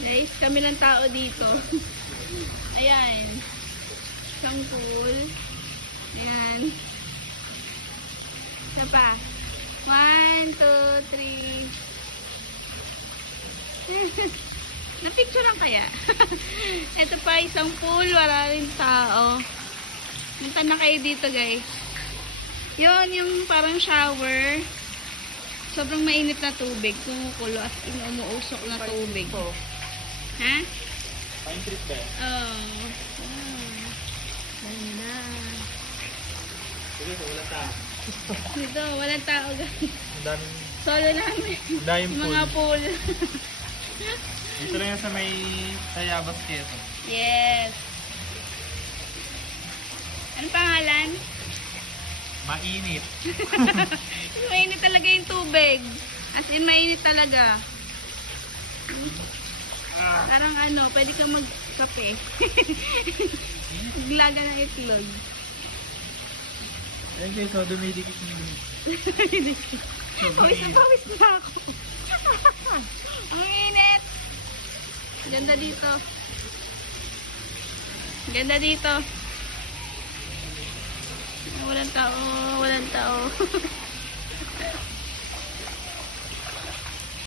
Guys, kami lang tao dito. Ayan. Isang pool. Ayan. Isa pa. 1, 2, 3. Na-picture lang kaya? Ito pa, isang pool. Wala rin tao. Punta na kayo dito, guys. Yun, yung parang shower. Sobrang mainit na tubig. Kumukulo at umuusok na tubig. Ha? Pine trip ba? Oh. Ganda. Sige, wala tao. Dito, walang tao, guys. Ang daming... Solo namin. Ang daming Yung mga pool. Dito lang yan sa may Tayabas, Quezon. Yes. Ano pangalan? Mainit. Mainit talaga yung tubig. As in, mainit talaga. Parang ano, pwede kang magkape. Maglaga ng itlog. Ayun guys, so dumidikit yung... Pawis na ako. Ang init. Ganda dito. Ganda dito. Walang tao, walang tao.